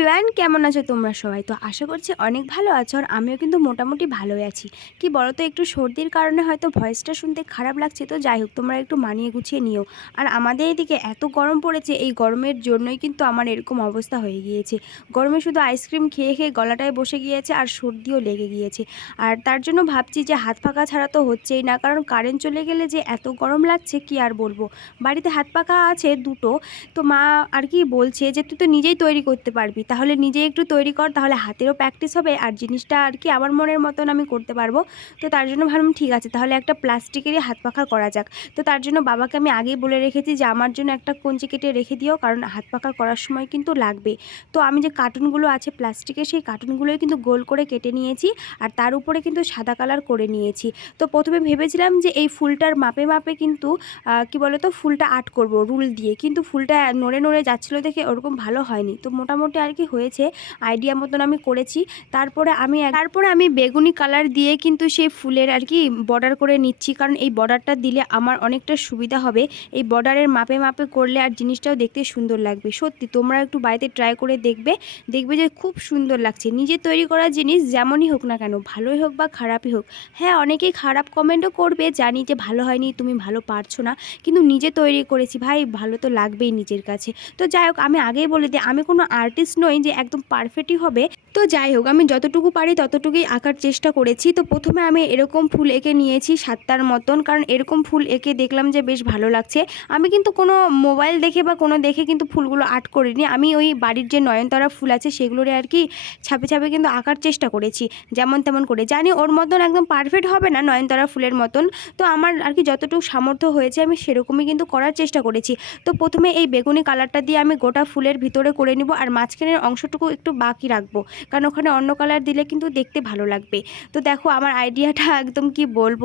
Everyone, কেমন আছো তোমরা সবাই? তো আশা করছি অনেক ভালো আছো আর আমিও কিন্তু মোটামুটি ভালোই আছি। কি বলো তো একটু সর্দির কারণে হয়তো ভয়েসটা শুনতে খারাপ লাগছে, তো যাই হোক, তোমরা একটু মানিয়ে গুছিয়ে নিও। আর আমাদের এদিকে এত গরম পড়েছে, এই গরমের জন্যই কিন্তু আমার এরকম অবস্থা হয়ে গিয়েছে। গরমে শুধু আইসক্রিম খেয়ে খেয়ে গলাটায় বসে গিয়েছে আর সর্দিও লেগে গিয়েছে। আর তার জন্য ভাবছি যে হাত পাকা ছাড়া তো হচ্ছেই না, কারণ কারেন্ট চলে গেলে যে এত গরম লাগছে, কি আর বলব? বাড়িতে হাত পাকা আছে দুটো, তো মা আর কি বলছে যে তুই তো নিজেই তৈরি করতে পারবি তাহলে নিজেই একটু তৈরি কর, তাহলে হাতেরও প্র্যাকটিস হবে আর জিনিসটা আর কি আমার মনের মতন আমি করতে পারব। তো তার জন্য ভাবলাম ঠিক আছে, তাহলে একটা প্লাস্টিকেরই হাত পাখা করা যাক। তো তার জন্য বাবাকে আমি আগেই বলে রেখেছি যে আমার জন্য একটা কঞ্চি কেটে রেখে দিও, কারণ হাত পাখা করার সময় কিন্তু লাগবে। তো আমি যে কার্টুনগুলো আছে প্লাস্টিকের, সেই কার্টুনগুলোই কিন্তু গোল করে কেটে নিয়েছি আর তার উপরে কিন্তু সাদা কালার করে নিয়েছি। তো প্রথমে ভেবেছিলাম যে এই ফুলটার মাপে মাপে কিন্তু কি বলতো, ফুলটা আর্ট করব, রুল দিয়ে। কিন্তু ফুলটা নড়ে নড়ে যাচ্ছিল দেখে ওরকম ভালো হয়নি। তো মোটামুটি আর কি হয়েছে আইডিয়া মতন আমি করেছি। তারপরে আমি তারপরে আমি বেগুনি কালার দিয়ে কিন্তু সেই ফুলের আর কি বর্ডার করে নিচ্ছি। কারণ এই বর্ডারটা দিলে আমার অনেকটা সুবিধা হবে। এই বর্ডারের মাপে মাপে করলে আর জিনিসটাও দেখতে সুন্দর লাগবে। সত্যি, তোমরা একটু বাড়িতে ট্রাই করে দেখবে। দেখবে যে খুব সুন্দর লাগছে। নিজে তৈরি করা জিনিস যেমনই হোক না কেন, ভালোই হোক বা খারাপই হোক। হ্যাঁ অনেকেই খারাপ কমেন্টও করবে, জানি যে ভালো হয়নি, তুমি ভালো পারছ না। কিন্তু নিজে তৈরি করেছি, ভাই, ভালো তো লাগবেই নিজের কাছে। তো যাই হোক, আমি আগেই বলে দিই, আমি কোনো আর্টিস্ট নই। যে একদম পারফেক্টই হবে। তো যাই হোক, আমি যতটুকু পারি ততটুকুই আঁকার চেষ্টা করেছি। তো প্রথমে আমি এরকম ফুল এঁকে নিয়েছি সাতটার মতন, কারণ এরকম ফুল এঁকে দেখলাম যে বেশ ভালো লাগছে। আমি কিন্তু কোনো মোবাইল দেখে বা কোনো দেখে কিন্তু ফুলগুলো আর্ট করিনি। আমি ওই বাড়ির যে নয়নতারা ফুল আছে সেগুলোরে আর কি ছাপে ছাপে কিন্তু আঁকার চেষ্টা করেছি, যেমন তেমন করে। জানি ওর মতন একদম পারফেক্ট হবে না নয়নতারা ফুলের মতন, তো আমার আর কি যতটুকু সামর্থ্য হয়েছে আমি সেরকমই কিন্তু করার চেষ্টা করেছি। তো প্রথমে এই বেগুনি কালারটা দিয়ে আমি গোটা ফুলের ভিতরে করে নিব, আর মাঝখানের অংশটুকু একটু বাকি রাখব। কারণ ওখানে অন্য কালার দিলে কিন্তু দেখতে ভালো লাগবে। তো দেখো, আমার আইডিয়াটা একদম কি বলব?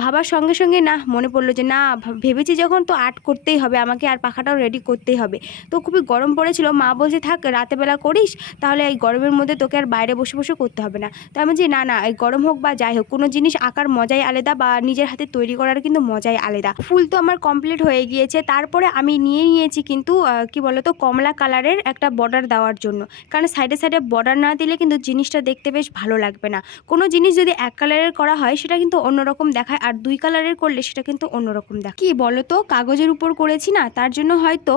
ভাবার সঙ্গে সঙ্গে না মনে পড়ল যে, না ভেবেছি যখন তো আর্ট করতেই হবে, আমাকে আর পাখাটাও রেডি করতেই হবে। তো খুবই গরম পড়েছিল। মা বলছে, থাক রাতেবেলা করিস, তাহলে এই গরমের মধ্যে তোকে আর বাইরে বসে বসে করতে হবে না। তো আমি যে না না, এই গরম হোক বা যাই হোক, কোনো জিনিস আঁকার মজাই আলাদা বা নিজের হাতে তৈরি করার কিন্তু মজাই আলাদা। ফুল তো আমার কমপ্লিট হয়ে গিয়েছে। তারপরে আমি নিয়ে নিয়েছি কিন্তু কি বলতো, কমলা কালারের একটা বর্ডার দেওয়ার জন্য। কারণ সাইডে সাইডে বর্ডার না দিলে কিন্তু জিনিসটা দেখতে বেশ ভালো লাগবে না। কোনো জিনিস যদি এক কালারের করা হয়, সেটা কিন্তু অন্যরকম দেখায়। আর দুই কালারের করলে সেটা কিন্তু অন্যরকম দেখায়। কি বলতো? কাগজের উপর করেছি না, তার জন্য হয়তো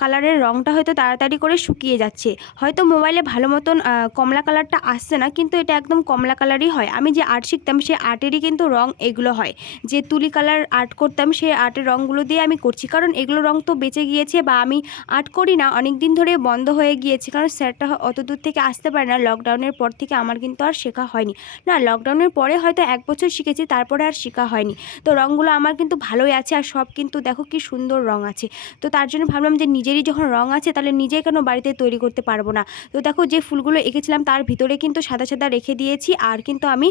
কালারের রংটা হয়তো তাড়াতাড়ি করে শুকিয়ে যাচ্ছে। হয়তো মোবাইলে ভালো মতন কমলা কালারটা আসছে না, কিন্তু এটা একদম কমলা কালারই হয়। আমি যে আর্ট শিখতাম, সেই আর্টেরই কিন্তু রং এগুলো হয়। যে তুলি কালার আর্ট করতাম, সেই আর্টের রঙগুলো দিয়ে আমি করছি। কারণ এগুলো রং তো বেঁচে গিয়েছে বা আমি আর্ট করি না অনেক দিন ধরে বন্ধ হয়ে গিয়েছে। কারণ স্যারটা অত দূর থেকে আসতে পারে না। লকডাউনের পর থেকে আমার কিন্তু আর শেখা হয়নি। না, লকডাউনের পরে হয়তো এক বছর শিখেছি, তারপরে আর শেখা হয়নি। তো রঙগুলো আমার কিন্তু ভালোই আছে আর সব কিন্তু দেখো কি সুন্দর রং আছে। তো তার জন্য ভাবলাম যে নিজেরই যখন রং আছে তাহলে নিজে কেন বাড়িতে তৈরি করতে পারব না? তো দেখো যে ফুলগুলো এঁকেছিলাম তার ভিতরে কিন্তু সাদা সাদা রেখে দিয়েছি আর কিন্তু আমি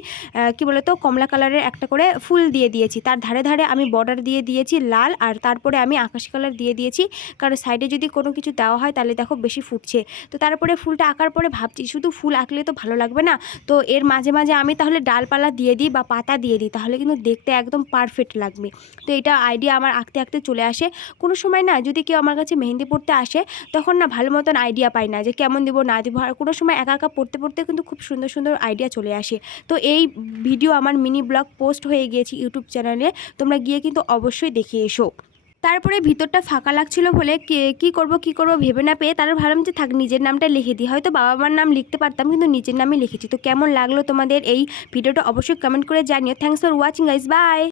কি বলতো, কমলা কালারের একটা করে ফুল দিয়ে দিয়েছি। তার ধারে ধারে আমি বর্ডার দিয়ে দিয়েছি লাল আর তারপরে আমি আকাশি কালার দিয়ে দিয়েছি। কারণ সাইডে যদি কোনো কিছু দেওয়া হয় তাহলে দেখো বেশি ফুটছে। তো তারপরে ফুলটা আঁকার পরে ভাবছি, শুধু ফুল আঁকলে তো ভালো লাগবে না। তো এর মাঝে মাঝে আমি তাহলে ডালপালা দিয়ে দিই বা পাতা দিয়ে দিই, তাহলে কিন্তু দেখতে একদম পারফেক্ট লাগবে। তো এটা আইডিয়া আমার আঁকতে আঁকতে চলে আসে। কোনো সময় না, যদি কেউ আমার কাছে মেহেন্দি পড়তে আসে, তখন না ভালো মতন আইডিয়া পাই না যে কেমন দেবো, না দেবো। আর কোনো সময় একা একা পড়তে পড়তে কিন্তু খুব সুন্দর সুন্দর আইডিয়া চলে আসে। তো এই ভিডিও আমার মিনি ব্লগ পোস্ট হয়ে গিয়েছে ইউটিউব চ্যানেলে তোমরা গিয়ে কিন্তু অবশ্যই দেখে এসো। তারপরে ভিতরটা ফাঁকা লাগছিল বলে কে- করব, কি করব ভেবে না পেয়ে তারা ভাবলাম যে থাক, নিজের নামটা লিখে দিই। হয়তো বাবা মার নাম লিখতে পারতাম, কিন্তু নিজের নামে লিখেছি। তো কেমন লাগল তোমাদের এই ভিডিওটা অবশ্যই কমেন্ট করে জানিও। Thanks for watching guys bye